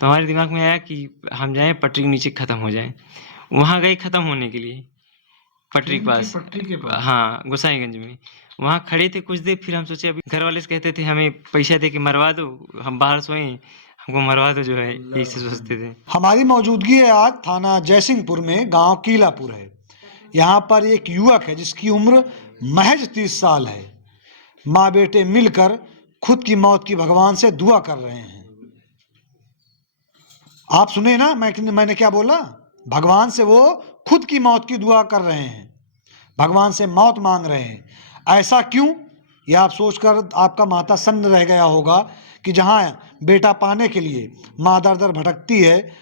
तो हमारे दिमाग में आया कि हम जाएँ पटरी के नीचे ख़त्म हो जाएँ। वहाँ गए ख़त्म होने के लिए, पटरी के ट्रेन की पास। पटरी के पास? हाँ, गोसाईगंज में। वहाँ खड़े थे कुछ देर, फिर हम सोचे अभी घर वाले से कहते थे हमें पैसा दे के मरवा दो, हम बाहर सोएँ, हमको मरवा दो जो है, यही से सोचते थे। हमारी मौजूदगी है आज थाना जयसिंहपुर में, गांव कीलापुर है। यहाँ पर एक युवक है जिसकी उम्र महज 30 साल है। माँ बेटे मिलकर खुद की मौत की भगवान से दुआ कर रहे हैं। आप सुने ना मैंने क्या बोला? भगवान से वो खुद की मौत की दुआ कर रहे हैं, भगवान से मौत मांग रहे हैं। ऐसा क्यों? यह आप सोचकर आपका माथा सन्न रह गया होगा कि जहाँ बेटा पाने के लिए माँ दर दर भटकती है,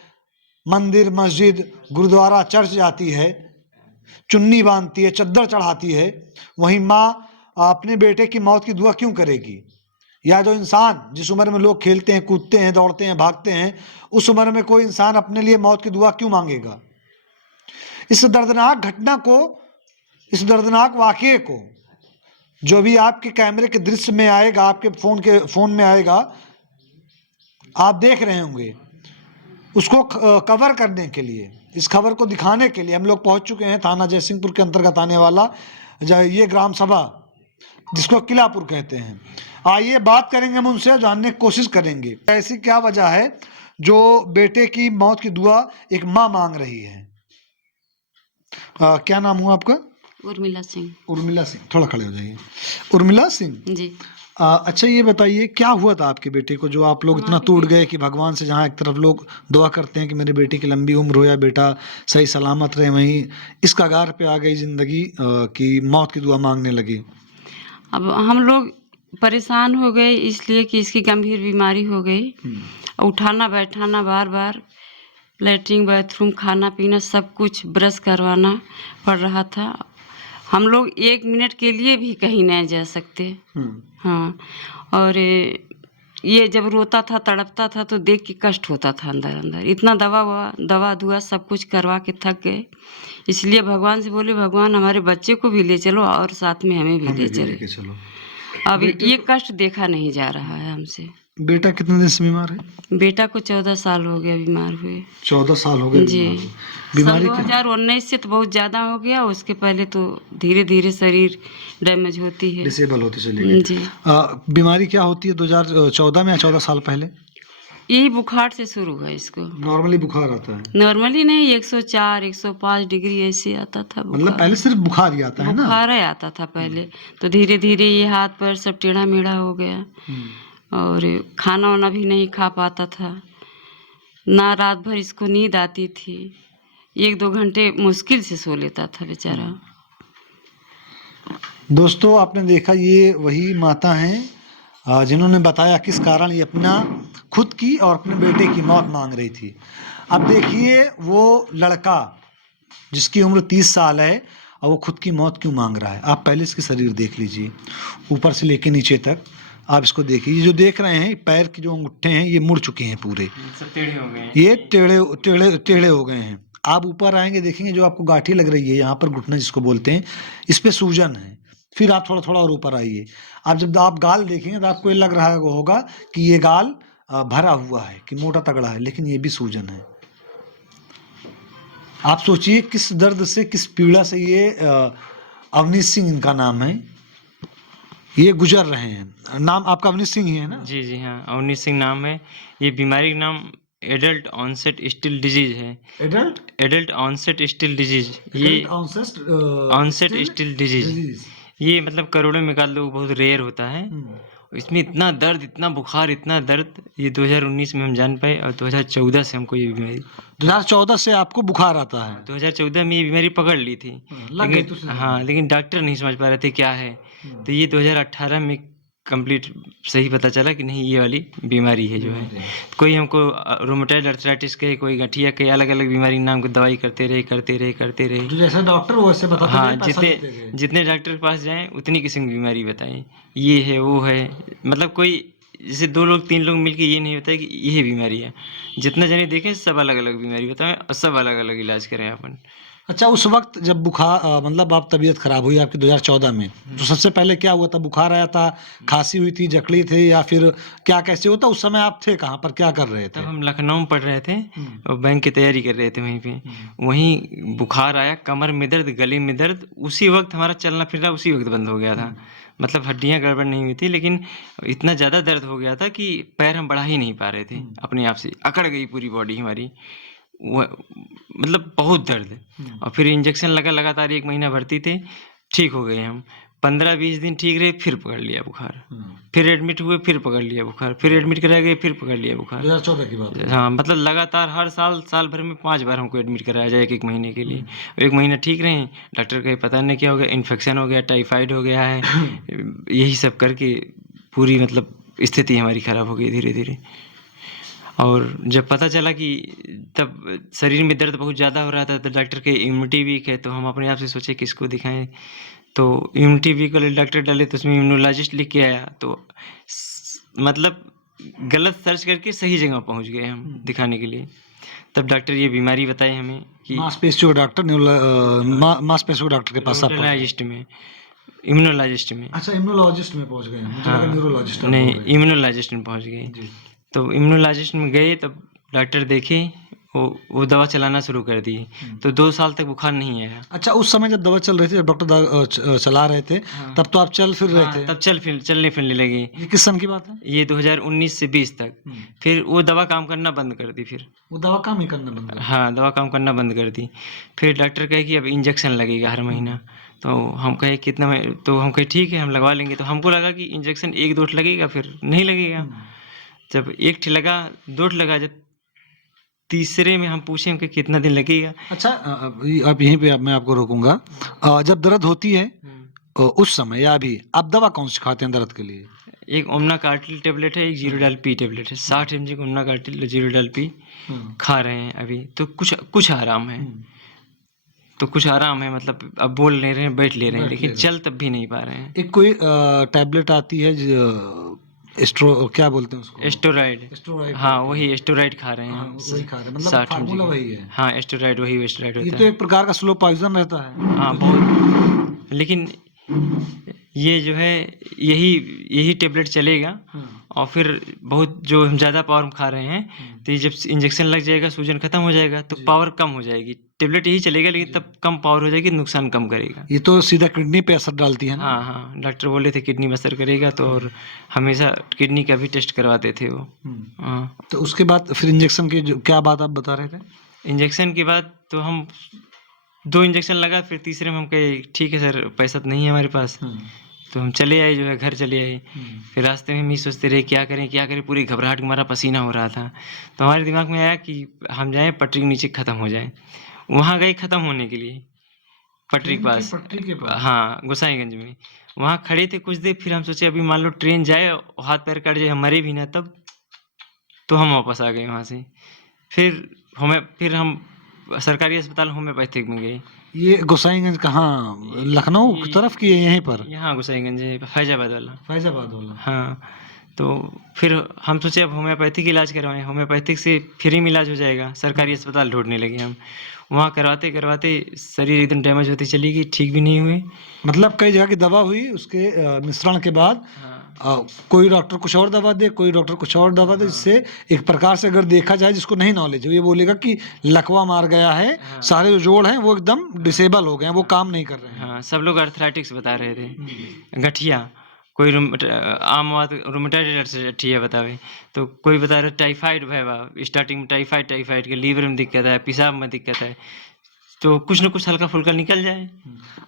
मंदिर मस्जिद गुरुद्वारा चर्च जाती है, चुन्नी बांधती है, चद्दर चढ़ाती है, वहीं माँ अपने बेटे की मौत की दुआ क्यों करेगी? या जो इंसान, जिस उम्र में लोग खेलते हैं, कूदते हैं, दौड़ते हैं, भागते हैं, उस उम्र में कोई इंसान अपने लिए मौत की दुआ क्यों मांगेगा? इस दर्दनाक घटना को, इस दर्दनाक वाक़ये को जो भी आपके कैमरे के दृश्य में आएगा, आपके फ़ोन में आएगा, आप देख रहे होंगे, उसको कवर करने के लिए, इस खबर को दिखाने के लिए हम लोग पहुंच चुके हैं थाना जयसिंहपुर के अंतर्गत आने वाला ये ग्राम सभा जिसको किलापुर कहते हैं। आइए बात करेंगे हम उनसे, जानने की कोशिश करेंगे ऐसी क्या वजह है जो बेटे की मौत की दुआ एक माँ मांग रही है। क्या नाम हुआ आपका? उर्मिला सिंह। उर्मिला सिंह, थोड़ा खड़े हो जाइए। उर्मिला सिंह जी। अच्छा ये बताइए क्या हुआ था आपके बेटे को जो आप लोग इतना टूट गए कि भगवान से, जहाँ एक तरफ लोग दुआ करते हैं कि मेरे बेटे की लंबी उम्र हो या बेटा सही सलामत रहे, वहीं इस कगार पे आ गई जिंदगी कि मौत की दुआ मांगने लगी। अब हम लोग परेशान हो गए इसलिए कि इसकी गंभीर बीमारी हो गई। उठाना बैठाना बार बार, लैट्रिन बाथरूम, खाना पीना सब कुछ ब्रश करवाना पड़ रहा था। हम लोग 1 मिनट के लिए भी कहीं नहीं जा सकते। हाँ, और ये जब रोता था, तड़पता था तो देख के कष्ट होता था अंदर अंदर। इतना दवा दुआ सब कुछ करवा के थक गए, इसलिए भगवान से बोले भगवान हमारे बच्चे को भी ले चलो और साथ में हमें भी ले चलो। अब ये कष्ट देखा नहीं जा रहा है हमसे। बेटा कितने दिन से बीमार है? बेटा को 14 साल हो गया बीमार हुए। 14 साल हो गए जी। बीमारी? 2019 से तो बहुत ज़्यादा हो गया, उसके पहले तो धीरे धीरे शरीर डैमेज होती है, डिसेबल होती चली गई। जी। बीमारी क्या होती है 2014 में या 14 साल पहले? यही बुखार से शुरू है इसको। नॉर्मली बुखार आता है? नॉर्मली नहीं, 104 105 डिग्री ऐसे आता था बुखार। मतलब पहले सिर्फ बुखार ही आता है ना? बुखार ही आता था पहले, तो धीरे धीरे ये हाथ पैर सब टेढ़ा मेढ़ा हो गया, और खाना वाना भी नहीं खा पाता था ना, रात भर इसको नींद आती थी, 1-2 घंटे मुश्किल से सो लेता था बेचारा। दोस्तों आपने देखा, ये वही माता हैं जिन्होंने बताया किस कारण ये अपना खुद की और अपने बेटे की मौत मांग रही थी। अब देखिए वो लड़का जिसकी उम्र 30 साल है और वो खुद की मौत क्यों मांग रहा है। आप पहले इसके शरीर देख लीजिए, ऊपर से लेके नीचे तक आप इसको देखिए। ये जो देख रहे हैं पैर के जो अंगूठे हैं ये मुड़ चुके हैं पूरे, टेढ़े हो गए हैं, ये टेढ़े हो गए हैं। आप ऊपर आएंगे देखेंगे जो आपको गांठी लग रही है यहाँ पर, घुटना जिसको बोलते हैं, इस पे सूजन है। फिर आप थोड़ा थोड़ा और ऊपर आइए, आप जब आप गाल देखेंगे तो आपको ये लग रहा होगा कि ये गाल भरा हुआ है, कि मोटा तगड़ा है, लेकिन ये भी सूजन है। आप सोचिए किस दर्द से, किस पीड़ा से ये अवनीश सिंह इनका नाम है, ये गुजर रहे हैं। नाम आपका अवनीश सिंह ही है ना? जी जी हाँ, अवनीश सिंह नाम है। ये बीमारी का नाम एडल्ट ऑनसेट स्टिल डिजीज है। एडल्ट ऑनसेट स्टिल डिजीज, ये ऑनसेट स्टिल डिजीज, ये मतलब करोड़ों में का लोग, बहुत रेयर होता है। इसमें इतना दर्द, इतना बुखार, इतना दर्द, ये 2019 में हम जान पाए, और 2014 से हमको ये बीमारी, 2014 से आपको बुखार आता है? 2014 में ये बीमारी पकड़ ली थी, लेकिन डॉक्टर नहीं समझ पा रहे थे क्या है। तो ये 2018 में कंप्लीट सही पता चला कि नहीं ये वाली बीमारी है जो है। कोई हमको रोमेटॉइड अर्थराइटिस के, कोई गठिया के, अलग अलग बीमारी नाम की दवाई करते रहे। तो जैसा डॉक्टर वैसे बताते हाँ, जितने डॉक्टर के पास जाएं उतनी किस्म की बीमारी बताएं, ये है वो है, मतलब कोई जैसे 2 लोग 3 लोग मिलके ये नहीं बताए कि यही बीमारी है। जितना जने देखें सब अलग-अलग बीमारी बताएँ और सब अलग-अलग इलाज करें अपन। अच्छा, उस वक्त जब बुखार मतलब आप तबीयत खराब हुई आपकी 2014 में, तो सबसे पहले क्या हुआ था? बुखार आया था, खांसी हुई थी, जकड़ी थे, या फिर क्या कैसे होता? उस समय आप थे कहाँ पर, क्या कर रहे तब थे? हम लखनऊ में पढ़ रहे थे हम्म, और बैंक की तैयारी कर रहे थे वहीं पे। वहीं बुखार आया, कमर में दर्द, गले में दर्द, उसी वक़्त हमारा चलना-फिरना उसी वक़्त बंद हो गया था। मतलब हड्डियाँ गड़बड़ नहीं हुई थी, लेकिन इतना ज़्यादा दर्द हो गया था कि पैर हम बढ़ा ही नहीं पा रहे थे अपने आप से, अकड़ गई पूरी बॉडी हमारी। व मतलब बहुत दर्द। और फिर इंजेक्शन लगा, लगातार 1 महीना भर्ती थे, ठीक हो गए हम। 15-20 दिन ठीक रहे, फिर पकड़ लिया बुखार। फिर एडमिट हुए, फिर पकड़ लिया बुखार, फिर एडमिट कराया गए, फिर पकड़ लिया बुखार। 2014 की बात है। हाँ, मतलब लगातार हर साल, साल भर में 5 बार हमको एडमिट कराया जाए 1-1 महीने के लिए। 1 महीना ठीक रहे, डॉक्टर कहे पता नहीं क्या हो गया, इन्फेक्शन हो गया, टाइफाइड हो गया है। यही सब करके पूरी मतलब स्थिति हमारी खराब हो गई धीरे-धीरे। और जब पता चला कि तब शरीर में दर्द बहुत ज़्यादा हो रहा था, तो डॉक्टर के इम्यूनिटी वीक है, तो हम अपने आप से सोचे किसको दिखाएँ। तो इम्यूनिटी वीक वाले डॉक्टर डाले, तो उसमें इम्यूनोलॉजिस्ट लिख के आया, तो मतलब गलत सर्च करके सही जगह पहुंच गए हम दिखाने के लिए। तब डॉक्टर ये बीमारी बताई हमें कि मांसपेशियों का डॉक्टर, मांसपेशियों के डॉक्टर के पास आप पहुंचे। न्यूरोलॉजिस्ट में, इम्यूनोलॉजिस्ट में। अच्छा, इम्यूनोलॉजिस्ट में पहुंच गए, मुझे लगा हाँ, न्यूरोलॉजिस्ट आप बोल नहीं, रहे हैं। इम्यूनोलॉजिस्ट में पहुंच गए। जी। तो इम्यूनोलॉजिस्ट में गए, तब डॉक्टर देखे, वो दवा चलाना शुरू कर दी। तो 2 साल तक बुखार नहीं आया। अच्छा, उस समय जब दवा चल रही थी, जब डॉक्टर चला रहे थे, तब तो आप चल फिर रहे हाँ, थे। तब चलने फिरने लगे। ये किस सन की बात है? ये 2019 से 20 तक। फिर वो दवा काम करना बंद कर दी फिर। वो दवा काम ही करना बंद कर दिया। हाँ, दवा काम करना बंद कर दी। फिर डॉक्टर कहे कि अब इंजेक्शन लगेगा हर महीना। तो हम कहे कितना तो हम कहे ठीक है, हम लगवा लेंगे। तो हमको लगा कि इंजेक्शन 1-2 लगेगा, फिर नहीं लगेगा। जब 1 ठे लगा, 2 ठे लगा, जब तीसरे में हम पूछे कि कितना दिन लगेगा। अच्छा, अब यहीं पे मैं आपको रोकूंगा। जब दर्द होती है उस समय या अभी, आप दवा कौन सी खाते हैं दर्द के लिए? एक ओमना कार्टिल टेबलेट है, एक जीरोडाल पी टेबलेट है। 60 mg का ओमना कार्टिल, जीरोडाल पी खा रहे हैं अभी। तो कुछ आराम है। तो कुछ आराम है, मतलब अब बोल ले रहे हैं, बैठ ले रहे हैं, लेकिन चल तब भी नहीं पा रहे हैं। एक कोई टैबलेट आती है क्या बोलते हैं उसको? एस्टोराइड। एस्टोराइड। हाँ, वही एस्टोराइड खा रहे हैं हम। वही खा रहे हैं, मतलब 60 फार्मूला mg वही है। हाँ, एस्टोराइड वही एस्टोराइड ये होता तो है। एक प्रकार का स्लो पॉइजन रहता है। हाँ, बहुत। लेकिन ये जो है, यही टेबलेट चलेगा। और फिर बहुत जो हम ज़्यादा पावर खा रहे हैं, तो ये जब इंजेक्शन लग जाएगा, सूजन खत्म हो जाएगा, तो पावर कम हो जाएगी। टेबलेट यही चलेगा, लेकिन तब कम पावर हो जाएगी, नुकसान कम करेगा। ये तो सीधा किडनी पे असर डालती है ना? हाँ हाँ, डॉक्टर बोले थे किडनी में असर करेगा, तो और हमेशा किडनी का भी टेस्ट करवाते थे वो। हाँ, तो उसके बाद फिर इंजेक्शन की क्या बात आप बता रहे थे? इंजेक्शन के बाद तो हम 2 इंजेक्शन लगा, फिर तीसरे में हम कहे ठीक है सर, पैसा तो नहीं है हमारे पास। तो हम चले आए, जो है घर चले आए। फिर रास्ते में हम ही सोचते रहे क्या करें, पूरी घबराहट में हमारा पसीना हो रहा था। तो हमारे दिमाग में आया कि हम जाएं पटरी के नीचे ख़त्म हो जाए। वहाँ गए ख़त्म होने के लिए, पटरी के पास। पटरी के पास? हाँ, गोसाईगंज में। वहाँ खड़े थे कुछ देर, फिर हम सोचे अभी मान लो ट्रेन जाए, हाथ पैर कट जाए, हम मरे भी ना तब। तो हम वापस आ गए वहाँ से। फिर हम सरकारी अस्पताल होम्योपैथिक में गए। ये गोसाईगंज कहाँ, लखनऊ की तरफ की है, यहीं पर? यहाँ गोसाईगंज है, फैजाबाद वाला। फैजाबाद वाला। हाँ, तो फिर हम सोचे अब होम्योपैथिक इलाज करवाएं, होम्योपैथिक से फ्री में इलाज हो जाएगा। सरकारी अस्पताल ढूंढने लगे हम। वहाँ करवाते करवाते शरीर एकदम डैमेज होती चली गई, ठीक भी नहीं हुए। मतलब कई जगह की दवा हुई, उसके मिश्रण के बाद कोई डॉक्टर कुछ और दवा दे, कोई डॉक्टर कुछ और दवा दे, जिससे एक प्रकार से अगर देखा जाए, जिसको नहीं नॉलेज है, ये बोलेगा कि लकवा मार गया है, सारे जो जोड़ हैं वो एकदम डिसेबल हो गए हैं, वो काम नहीं कर रहे हैं। हाँ, सब लोग अर्थराइटिक्स बता रहे थे, गठिया। कोई आम बात रूमेटॉइड गठिया बतावे, तो कोई बता रहा टाइफाइड भैया, स्टार्टिंग में टाइफाइड के लीवर में दिक्कत है, पेशाब में दिक्कत है, तो कुछ न कुछ हल्का फुल्का निकल जाए।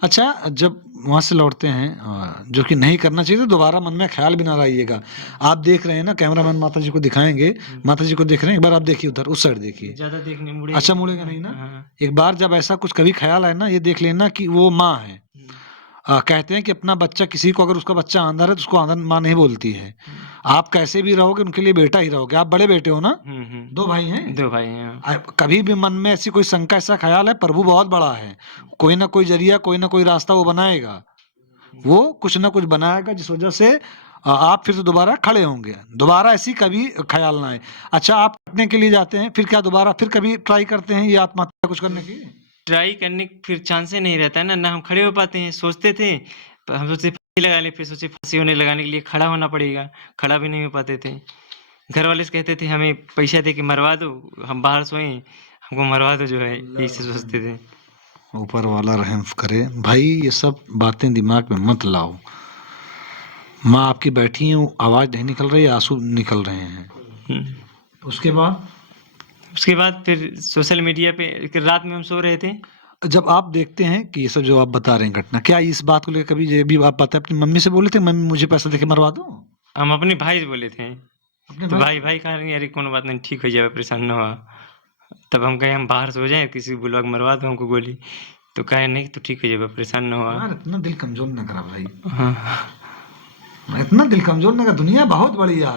अच्छा, जब वहाँ से लौटते हैं, जो कि नहीं करना चाहिए, तो दोबारा मन में ख्याल भी ना लाइएगा। आप देख रहे हैं ना, कैमरामैन माता जी को दिखाएंगे, माता जी को देख रहे हैं, एक बार आप देखिए उधर, उस साइड देखिए। ज़्यादा देखने मुड़े। अच्छा, मुड़ेगा नहीं ना? हाँ। एक बार जब ऐसा कुछ कभी ख्याल आए ना, ये देख लेना कि वो माँ है। कहते हैं कि अपना बच्चा, किसी को अगर उसका बच्चा आंधर है तो उसको आंधर माँ नहीं बोलती है। आप कैसे भी रहोगे, उनके लिए बेटा ही रहोगे। आप बड़े बेटे हो ना? 2 भाई हैं? 2 भाई हैं। कभी भी मन में ऐसी कोई शंका, ऐसा ख्याल है, प्रभु बहुत बड़ा है, कोई ना कोई जरिया, कोई ना कोई रास्ता वो बनाएगा। वो कुछ ना कुछ बनाएगा, जिस वजह से आप फिर से दोबारा खड़े होंगे, दोबारा ऐसी कभी ख्याल ना आए। अच्छा, आप कटने के लिए जाते हैं, फिर क्या दोबारा फिर कभी ट्राई करते हैं ये आत्महत्या कुछ करने की? ट्राई करने का फिर चांस ही नहीं रहता है ना, ना हम खड़े हो पाते हैं। सोचते थे पर हम सोचे फांसी लगा लें, फिर सोचे फांसी होने लगाने के लिए खड़ा होना पड़ेगा, खड़ा भी नहीं हो पाते थे। घर वाले से कहते थे हमें पैसा दे के मरवा दो, हम बाहर सोएं, हमको मरवा दो जो है, यही से सोचते थे। ऊपर वाला रहम करे भाई, ये सब बातें दिमाग में मत लाओ। माँ आपकी बैठी है, आवाज नहीं निकल रही, आंसू निकल रहे हैं। उसके बाद फिर सोशल मीडिया पे रात में हम सो रहे थे। जब आप देखते हैं कि ये सब जो आप बता रहे हैं घटना, क्या इस बात को लेकर कभी ये भी आप पता अपनी मम्मी से बोले थे, मम्मी मुझे पैसा देके मरवा दो? हम अपने भाई से बोले थे, अपने तो भाई कहा नहीं, अरे कोनो बात नहीं, ठीक हो जाएगा, परेशान ना हो। तब हम कहे हम बाहर सो जाएं, किसी को बुलवा के मरवा दो हमको गोली, तो कहे नहीं तो ठीक हो जाएगा, परेशान ना हो। यार इतना दिल कमजोर ना करा भाई, हाँ इतना दिल कमजोर ना करा। दुनिया बहुत बड़ी है,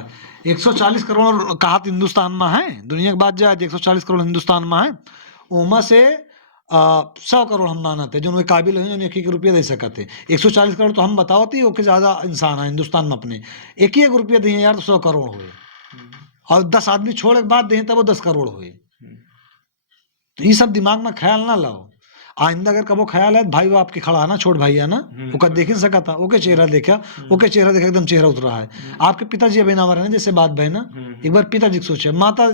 140 करोड़ कहा हिंदुस्तान में है, दुनिया के बाद जाए 140 करोड़ हिंदुस्तान में है। उमा से 100 करोड़ हम मानते हैं जो उनके काबिल हैं, जो 1 रुपया दे सकते। 140 करोड़ तो हम बताओ थी, ओके ज्यादा इंसान है हिंदुस्तान में अपने, 1 रुपया दिए यार तो 100 करोड़ हुए, और 10 आदमी छोड़ के बाद दें तब वो 10 करोड़ हुए। तो ये सब दिमाग में ख्याल ना लाओ। आइंदा अगर कबो ख्याल है, भाई वो आपके खड़ा है ना, छोट भाई है ना, ओका देख ही सका था, ओके चेहरा देखा, ओके चेहरा देखा, एकदम चेहरा उतरा है। आपके पिताजी अभी नावर है ना, जैसे बात बहना, एक बार पिताजी को सोचा, माता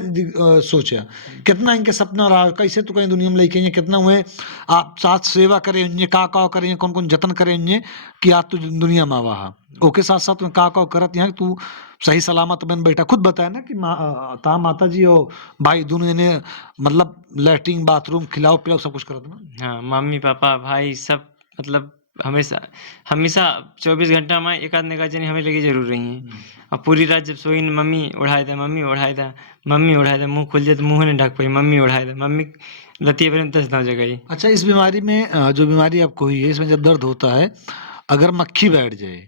सोचा, कितना इनके सपना रहा, कैसे तो कहीं दुनिया में लेके आइए, कितना हुए आप साथ सेवा करें इन्हें, का करें, कौन कौन जतन करें इन्हें कि आज तो दुनिया में आवा है। ओके साथ साथ में का करत यहाँ तू सही सलामत बन बैठा। खुद बताया ना कि माता जी और भाई दोनों ने मतलब लैट्रिन बाथरूम खिलाओ पिलाओ सब कुछ करत ना। हाँ, मम्मी पापा भाई सब मतलब हमेशा हमेशा 24 घंटा में एक आध निगाह जनी हमें लगी जरूर रही हैं। और पूरी रात जब सोई न मम्मी उड़ाए था, मम्मी उड़ाए था, मम्मी उड़ाए था, मुंह खुल जाए तो मुंह नहीं ढक पाई, मम्मी उड़ाए था, मम्मी लतिया पर 10 जगह। अच्छा, इस बीमारी में जो बीमारी आपको हुई है, इसमें जब दर्द होता है, अगर मक्खी बैठ जाए,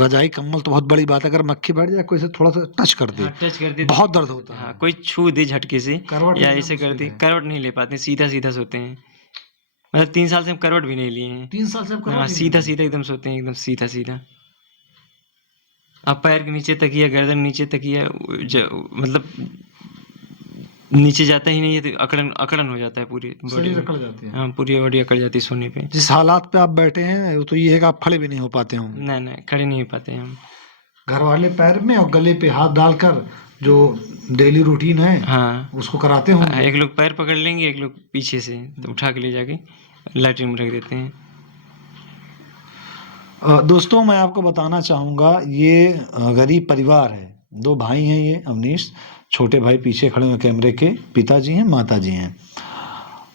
रजाई कम्बल तो बहुत बड़ी बात है, अगर मक्खी बैठ जाए कोई से थोड़ा सा टच कर दे, टच कर दे बहुत दर्द होता है। हाँ, कोई छू दे झटके से करवट या लेना ऐसे कर मुश्किल दे, है। करवट नहीं ले पाते, सीधा सीधा सोते हैं। मतलब 3 साल से हम करवट भी नहीं लिए हैं। 3 साल से आप करवट हाँ, नहीं सीधा लिए? सीधा एकदम सोते हैं, एकदम सीधा सीधा। अब पैर के नीचे तकिया, गर्दन नीचे तकिया, मतलब नीचे जाता ही नहीं है, तो अकड़न अकड़न हो जाता है पूरी बॉडी शरीर में। अकड़ जाती है। हाँ, पूरी बॉडी अकड़ जाती है सोने पे। जिस हालात पे आप बैठे हैं वो तो ये है कि आप खड़े भी नहीं हो पाते होंगे। नहीं नहीं, खड़े नहीं हो पाते हम। घर वाले पैर में और गले पे हाथ डालकर जो डेली रूटीन है हाँ, उसको कराते होंगे। एक लोग पैर पकड़ लेंगे, एक लोग पीछे से तो उठा के ले जाके लैट्रिन में रख देते हैं। दोस्तों मैं आपको बताना चाहूँगा, ये गरीब परिवार है, 2 भाई हैं, ये अवनीश, छोटे भाई पीछे खड़े हुए कैमरे के, पिताजी हैं, माताजी हैं।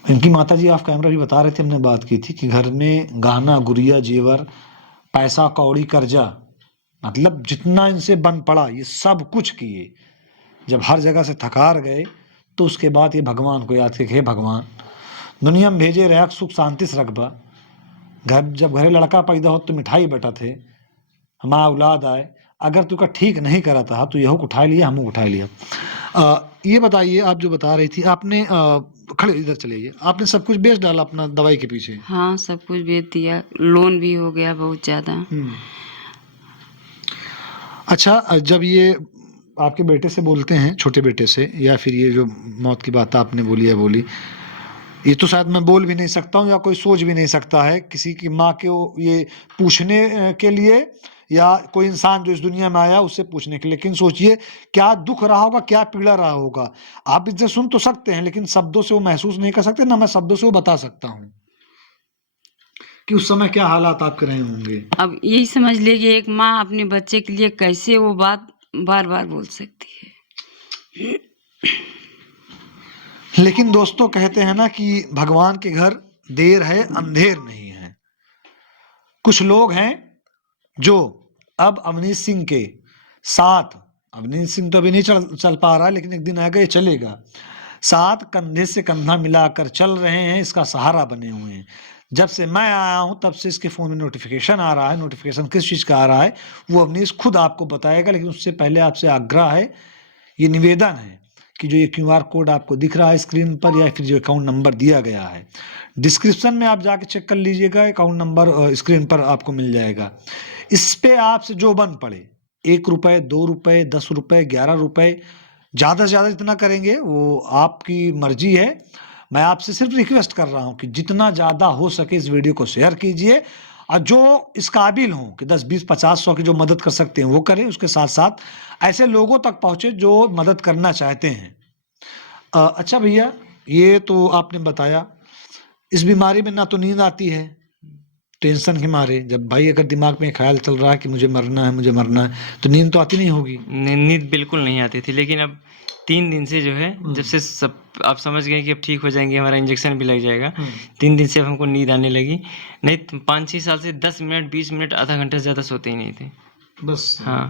इनकी माताजी ऑफ कैमरा भी बता रहे थे, हमने बात की थी कि घर में गहना गुड़िया जेवर पैसा कौड़ी कर्जा, मतलब जितना इनसे बन पड़ा ये सब कुछ किए। जब हर जगह से थकार गए तो उसके बाद ये भगवान को याद किए, हे भगवान दुनिया में भेजे रहा सुख शांति से रखबा, घर जब घरे लड़का पैदा हो तो मिठाई बटा थे, हमारा औलाद आए, अगर तू का ठीक नहीं करा था तो यह उठा लिया, हम उठा लिया। ये बताइए, आप जो बता रही थी, आपने खड़े इधर चले जाइए, आपने सब कुछ बेच डाला अपना दवाई के पीछे? हाँ, सब कुछ बेच दिया, लोन भी हो गया बहुत ज़्यादा। अच्छा, जब ये आपके बेटे से बोलते हैं, छोटे बेटे से, या फिर ये जो मौत की बात आपने बोली है बोली, ये तो शायद मैं बोल भी नहीं सकता हूँ या कोई सोच भी नहीं सकता है किसी की माँ के ये पूछने के लिए, या कोई इंसान जो इस दुनिया में आया उससे पूछने के लिए। लेकिन सोचिए क्या दुख रहा होगा, क्या पीड़ा रहा होगा। आप इसे सुन तो सकते हैं लेकिन शब्दों से वो महसूस नहीं कर सकते, ना मैं शब्दों से वो बता सकता हूँ कि उस समय क्या हालात आपके रहे होंगे। अब यही समझ ले कि एक माँ अपने बच्चे के लिए कैसे वो बात बार बार बोल सकती है। लेकिन दोस्तों कहते हैं ना कि भगवान के घर देर है अंधेर नहीं है। कुछ लोग हैं जो अब अवनीश सिंह के साथ, अवनीश सिंह तो अभी नहीं चल पा रहा है लेकिन एक दिन आएगा ये चलेगा, साथ कंधे से कंधा मिलाकर चल रहे हैं, इसका सहारा बने हुए हैं। जब से मैं आया हूं तब से इसके फोन में नोटिफिकेशन आ रहा है। नोटिफिकेशन किस चीज का आ रहा है वो अवनीश खुद आपको बताएगा, लेकिन उससे पहले आपसे आग्रह है, ये निवेदन है कि जो ये QR कोड आपको दिख रहा है स्क्रीन पर या फिर जो अकाउंट नंबर दिया गया है, डिस्क्रिप्शन में आप जाके चेक कर लीजिएगा, अकाउंट नंबर स्क्रीन पर आपको मिल जाएगा। इस पे आपसे जो बन पड़े, 1 रुपये, 2 रुपये, 10 रुपये, 11 रुपये, ज़्यादा से ज़्यादा जितना करेंगे वो आपकी मर्जी है। मैं आपसे सिर्फ रिक्वेस्ट कर रहा हूँ कि जितना ज़्यादा हो सके इस वीडियो को शेयर कीजिए, और जो इस काबिल हों कि 10, 20, 50, 100 की जो मदद कर सकते हैं वो करें। उसके साथ साथ ऐसे लोगों तक पहुँचे जो मदद करना चाहते हैं। अच्छा भैया, ये तो आपने बताया, इस बीमारी में ना तो नींद आती है, टेंशन के मारे, जब भाई अगर दिमाग में ख्याल चल रहा है कि मुझे मरना है, मुझे मरना है, तो नींद तो आती नहीं होगी। नींद बिल्कुल नहीं आती थी, लेकिन अब 3 दिन से जो है, जब से सब आप समझ गए कि अब ठीक हो जाएंगे, हमारा इंजेक्शन भी लग जाएगा, 3 दिन से अब हमको नींद आने लगी। नहीं तो 5-6 साल से 10 मिनट, 20 मिनट, आधा घंटा से ज़्यादा सोते ही नहीं थे बस। हाँ,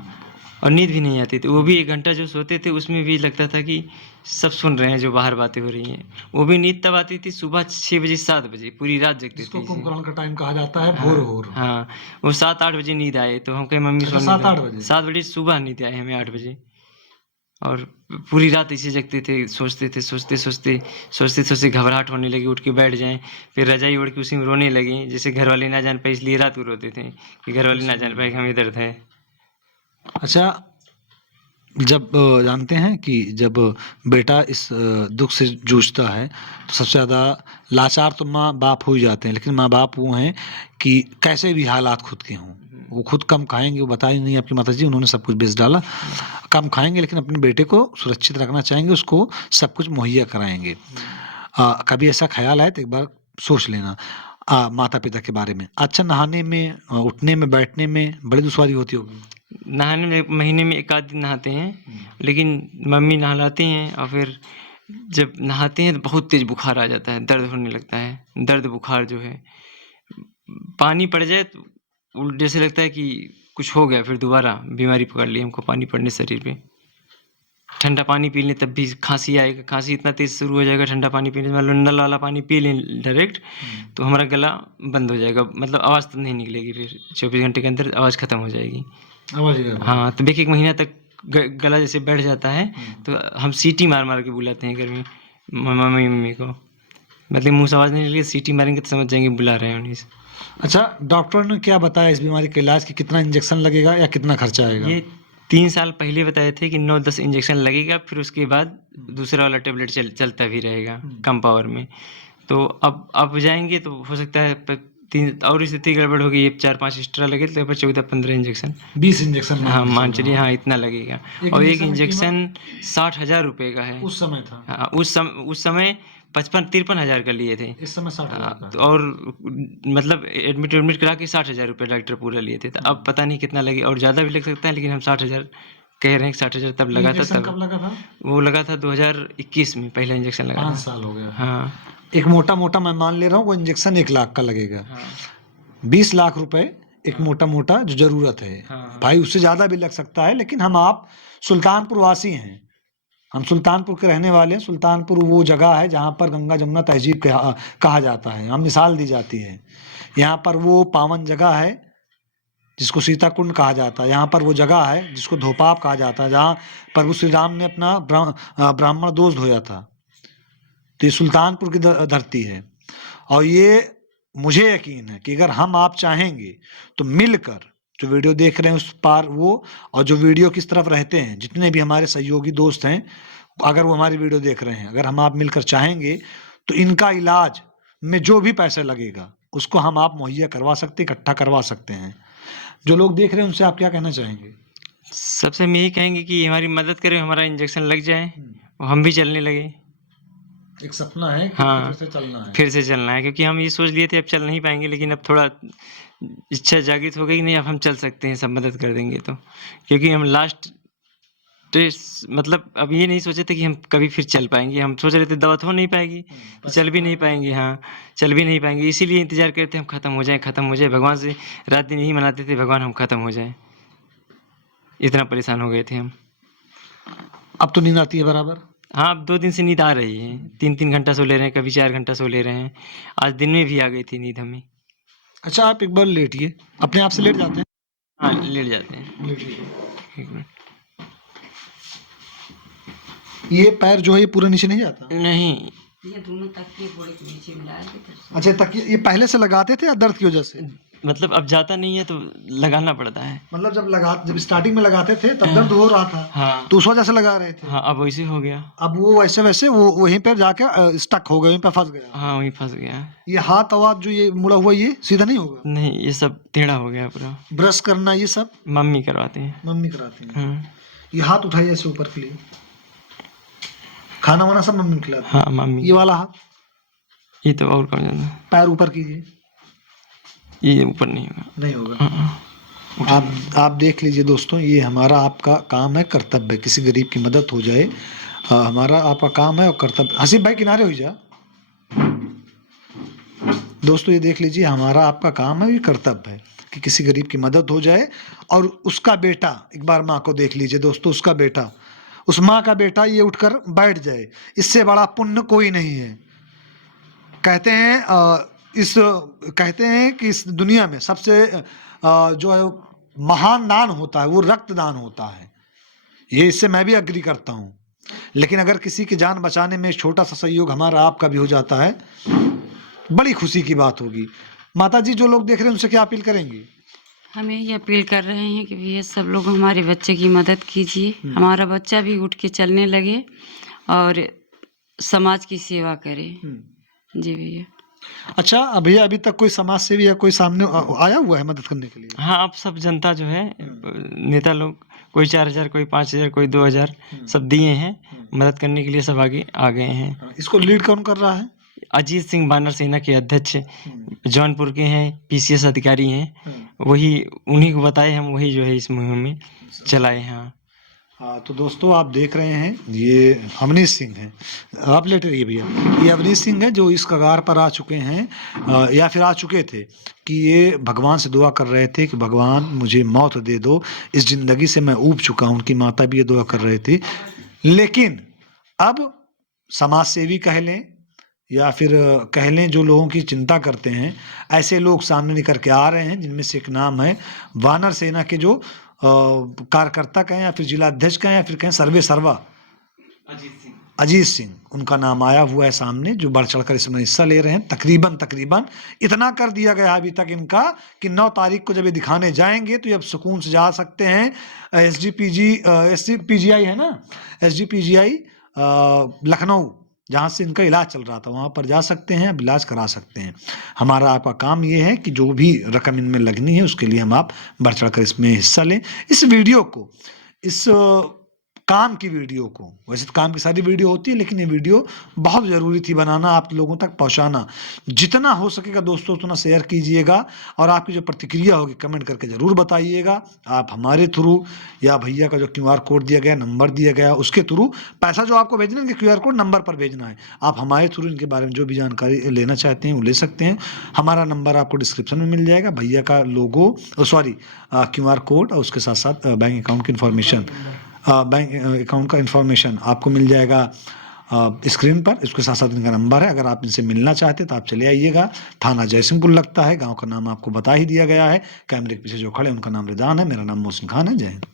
और नींद भी नहीं आती थी। वो भी 1 घंटा जो सोते थे उसमें भी लगता था कि सब सुन रहे हैं जो बाहर बातें हो रही हैं। वो भी नींद तब आती थी सुबह 6 बजे, 7 बजे, पूरी रात जगते थे। इसको कुंभकर्ण का टाइम कहा जाता है, भोर। हाँ, वो 7-8 बजे नींद आए तो हम कहे मम्मी अच्छा, सोने 7-8 दो। बजे? 7 बजे सुबह नींद आए हमें, 8 बजे, और पूरी रात ऐसे जगते थे, सोचते थे, सोचते घबराहट होने लगी, उठ के बैठ जाएं, फिर रजाई ओढ़ के उसी में रोने लगे, जैसे घर वाले ना जान पाए, इसलिए रात को रोते थे कि घर वाले ना जान पाए कि हमें दर्द है। अच्छा, जब जानते हैं कि जब बेटा इस दुख से जूझता है तो सबसे ज़्यादा लाचार तो माँ बाप हो ही जाते हैं, लेकिन माँ बाप वो हैं कि कैसे भी हालात खुद के हों, वो खुद कम खाएंगे, वो बताई नहीं आपकी माता जी, उन्होंने सब कुछ बेच डाला, कम खाएंगे लेकिन अपने बेटे को सुरक्षित रखना चाहेंगे, उसको सब कुछ मुहैया कराएंगे। कभी ऐसा ख्याल आए तो एक बार सोच लेना माता पिता के बारे में। अच्छा, नहाने में, उठने में, बैठने में बड़ी दुश्वारी होती होगी? नहाने में महीने में 1 आध दिन नहाते हैं, लेकिन मम्मी नहलाती हैं, और फिर जब नहाते हैं तो बहुत तेज बुखार आ जाता है, दर्द होने लगता है, दर्द बुखार जो है, पानी पड़ जाए तो जैसे लगता है कि कुछ हो गया, फिर दोबारा बीमारी पकड़ ली हमको पानी पड़ने शरीर पे। ठंडा पानी पी लें तब भी खांसी आएगा, खांसी इतना तेज शुरू हो जाएगा, ठंडा पानी पीने से, मान लो नल वाला पानी पी लें डायरेक्ट, तो हमारा गला बंद हो जाएगा, मतलब आवाज़ तो नहीं निकलेगी, फिर 24 घंटे के अंदर आवाज़ ख़त्म हो जाएगी। हाँ, तो 1 महीना तक गला जैसे बैठ जाता है, तो हम सीटी मार मार के बुलाते हैं घर में मम्मी को, मतलब मुँह से आवाज़ नहीं निकलेगी, सीटी मारेंगे तो समझ जाएंगे बुला रहे हैं उन्हीं से। अच्छा, डॉक्टर ने क्या बताया इस बीमारी के इलाज की, कितना इंजेक्शन लगेगा या कितना खर्चा आएगा? ये 3 साल पहले बताए थे कि 9-10 इंजेक्शन लगेगा, फिर उसके बाद दूसरा वाला टेबलेट चलता भी रहेगा कम पावर में। तो अब जाएंगे तो हो सकता है 3 और स्थिति गड़बड़ हो गई, 4-5 एक्स्ट्रा लगे तो 14-15 इंजेक्शन, 20 इंजेक्शन हाँ मान चलिए, हाँ इतना लगेगा। और एक इंजेक्शन 60,000 रुपये का है। उस समय था? हाँ, उस समय 55-53 हज़ार का लिए थे। इस समय 60,000 का। और मतलब एडमिट करा के 60,000 रुपये डॉक्टर पूरा लिए थे, तो अब पता नहीं कितना लगे, और ज़्यादा भी लग सकता है, लेकिन हम 60,000 कह रहे हैं कि 60,000 तब लगा था। तब कब लगा था? वो लगा था 2021 में, पहला इंजेक्शन लगा 5 था। साल हो गया। हाँ, एक मोटा मैं मान ले रहा हूँ वो इंजेक्शन 1 लाख का लगेगा। हाँ, 20 लाख रुपए एक मोटा जो जरूरत है। हाँ। भाई उससे ज्यादा भी लग सकता है, लेकिन आप सुल्तानपुर वासी हैं, हम सुल्तानपुर के रहने वाले हैं। सुल्तानपुर वो जगह है जहाँ पर गंगा जमुना तहजीब कहा जाता है, हम मिसाल दी जाती है। यहाँ पर वो पावन जगह है जिसको सीता कुंड कहा जाता है, यहाँ पर वो जगह है जिसको धोपाप कहा जाता है, जहाँ प्रभु श्री राम ने अपना ब्राह्मण दोष धोया था। तो ये सुल्तानपुर की धरती है, और ये मुझे यकीन है कि अगर हम आप चाहेंगे तो मिलकर, जो वीडियो देख रहे हैं उस पार वो, और जो वीडियो किस तरफ रहते हैं, जितने भी हमारे सहयोगी दोस्त हैं, अगर वो हमारी वीडियो देख रहे हैं, अगर हम आप मिलकर चाहेंगे तो इनका इलाज में जो भी पैसा लगेगा उसको हम आप मुहैया करवा सकते, इकट्ठा करवा सकते हैं। जो लोग देख रहे हैं उनसे आप क्या कहना चाहेंगे? सबसे हम यही कहेंगे कि हमारी मदद करें, हमारा इंजेक्शन लग जाए और हम भी चलने लगे। एक सपना है कि हाँ, फिर से चलना है। फिर से चलना है, क्योंकि हम ये सोच लिए थे अब चल नहीं पाएंगे, लेकिन अब थोड़ा इच्छा जागृत हो गई, नहीं अब हम चल सकते हैं, सब मदद कर देंगे तो। क्योंकि हम लास्ट मतलब अब ये नहीं सोचे थे कि हम कभी फिर चल पाएंगे, हम सोच रहे थे दवा तो हो नहीं पाएगी, चल भी नहीं पाएंगे, हाँ चल भी नहीं पाएंगे, इसीलिए इंतजार करते हम ख़त्म हो जाए, भगवान से रात दिन यही मनाते थे, भगवान हम ख़त्म हो जाए, इतना परेशान हो गए थे हम। अब तो नींद आती है बराबर? हाँ, अब 2 दिन से नींद आ रही है, 3-3 घंटा सो ले रहे हैं, कभी 4 घंटा सो ले रहे हैं, आज दिन में भी आ गई थी नींद हमें। अच्छा, आप एक बार लेटिए, अपने आप से लेट जाते हैं? हाँ, लेट जाते हैं। लेटिए। एक मिनट। ये पैर जो है ये पूरा नीचे नहीं जाता? नहीं, ये दोनों तकिए बोले के नीचे मिलाए थे फिर अच्छा, तकिए ये पहले से लगाते थे या दर्द की वजह से? मतलब अब जाता नहीं है तो लगाना पड़ता है। मतलब जब स्टार्टिंग में लगाते थे तब दर्द हो रहा था, हाँ तो उस वजह से लगा रहे थे। हाँ, अब वैसे हो गया। अब वो वैसे वैसे वो वहीं पर जाके स्टक हो गया, वहीं पर फंस गया। हाँ, वहीं फंस गया। ये हाथ आवाज जो ये मुड़ा हुआ ये सीधा नहीं होगा? नहीं, ये सब टेढ़ा हो गया पूरा। ब्रश करना ये सब मम्मी करवाते हैं। मम्मी कराती है। हाँ ये हाथ उठाइए ऐसे ऊपर के लिए, खाना वाना सब मम्मी खिलाती है। हाँ, मम्मी। ये वाला हाथ, ये तो और कम जाता। पैर ऊपर कीजिए, ये ऊपर नहीं होगा। नहीं होगा। हाँ, आप देख लीजिए दोस्तों, ये हमारा आपका काम है, कर्तव्य है। किसी गरीब की मदद हो जाए, हमारा आपका काम है और कर्तव्य। हसीब भाई किनारे हो जा। दोस्तों ये देख लीजिए, हमारा आपका काम है, ये कर्तव्य है कि किसी गरीब की मदद हो जाए। और उसका बेटा, एक बार माँ को देख लीजिए दोस्तों, उसका बेटा, उस माँ का बेटा ये उठकर बैठ जाए, इससे बड़ा पुण्य कोई नहीं है। कहते हैं कि इस दुनिया में सबसे जो है महान दान होता है वो रक्तदान होता है। ये इससे मैं भी अग्री करता हूँ। लेकिन अगर किसी की जान बचाने में छोटा सा सहयोग हमारा आपका भी हो जाता है, बड़ी खुशी की बात होगी। माता जी, जो लोग देख रहे हैं उनसे क्या अपील करेंगे? हमें ये अपील कर रहे हैं कि भैया सब लोग हमारे बच्चे की मदद कीजिए, हमारा बच्चा भी उठ के चलने लगे और समाज की सेवा करे। जी भैया। अच्छा, भैया अभी तक कोई समाज सेवी या कोई सामने आया हुआ है मदद करने के लिए? हाँ, अब सब जनता जो है, नेता लोग, कोई 4,000, कोई 5,000, कोई 2,000 सब दिए हैं मदद करने के लिए। सब आगे आ गए हैं। इसको लीड कौन कर रहा है? अजीत सिंह वानर सेना के अध्यक्ष जौनपुर के हैं, PCS अधिकारी हैं। वही, उन्हीं को बताए हम, वही जो है इस मुहिम में चलाए। हाँ हाँ, तो दोस्तों आप देख रहे हैं, ये अवनीश सिंह हैं। आप लेटे रहिए भैया। ये अवनीश सिंह है जो इस कगार पर आ चुके हैं, या फिर आ चुके थे कि ये भगवान से दुआ कर रहे थे कि भगवान मुझे मौत दे दो, इस ज़िंदगी से मैं ऊब चुका हूँ। उनकी माता भी ये दुआ कर रहे थे। लेकिन अब समाज सेवी कह लें या फिर कह लें, जो लोगों की चिंता करते हैं, ऐसे लोग सामने निकल के आ रहे हैं, जिनमें से एक नाम है वानर सेना के जो कार्यकर्ता कहें या फिर जिला अध्यक्ष कहें या फिर कहें सर्वे सर्वा अजीत सिंह, उनका नाम आया हुआ है सामने, जो बढ़ चढ़कर इसमें हिस्सा ले रहे हैं। तकरीबन इतना कर दिया गया अभी तक इनका कि 9 तारीख को जब ये दिखाने जाएंगे तो ये अब सुकून से जा सकते हैं। SGPGI है ना, SGPGI लखनऊ, जहाँ से इनका इलाज चल रहा था, वहाँ पर जा सकते हैं, अब इलाज करा सकते हैं। हमारा आपका काम ये है कि जो भी रकम इनमें लगनी है उसके लिए हम आप बढ़ चढ़ कर इसमें हिस्सा लें। इस वीडियो को, इस काम की वीडियो को, वैसे तो काम की सारी वीडियो होती है, लेकिन ये वीडियो बहुत ज़रूरी थी बनाना, आप लोगों तक पहुंचाना। जितना हो सकेगा दोस्तों उतना शेयर कीजिएगा और आपकी जो प्रतिक्रिया होगी कमेंट करके ज़रूर बताइएगा। आप हमारे थ्रू या भैया का जो QR कोड दिया गया, नंबर दिया गया, उसके थ्रू पैसा जो आपको भेजना है इनके QR कोड नंबर पर भेजना है। आप हमारे थ्रू इनके बारे में जो भी जानकारी लेना चाहते हैं वो ले सकते हैं। हमारा नंबर आपको डिस्क्रिप्शन में मिल जाएगा। भैया का लोगो, QR कोड और उसके साथ साथ बैंक अकाउंट की इन्फॉर्मेशन, बैंक अकाउंट का इन्फॉर्मेशन आपको मिल जाएगा स्क्रीन पर। इसके साथ साथ इनका नंबर है। अगर आप इनसे मिलना चाहते तो आप चले आइएगा। थाना जयसिंहपुर लगता है, गांव का नाम आपको बता ही दिया गया है। कैमरे के पीछे जो खड़े उनका नाम रिदान है, मेरा नाम मोहसिन खान है। जय हिंद।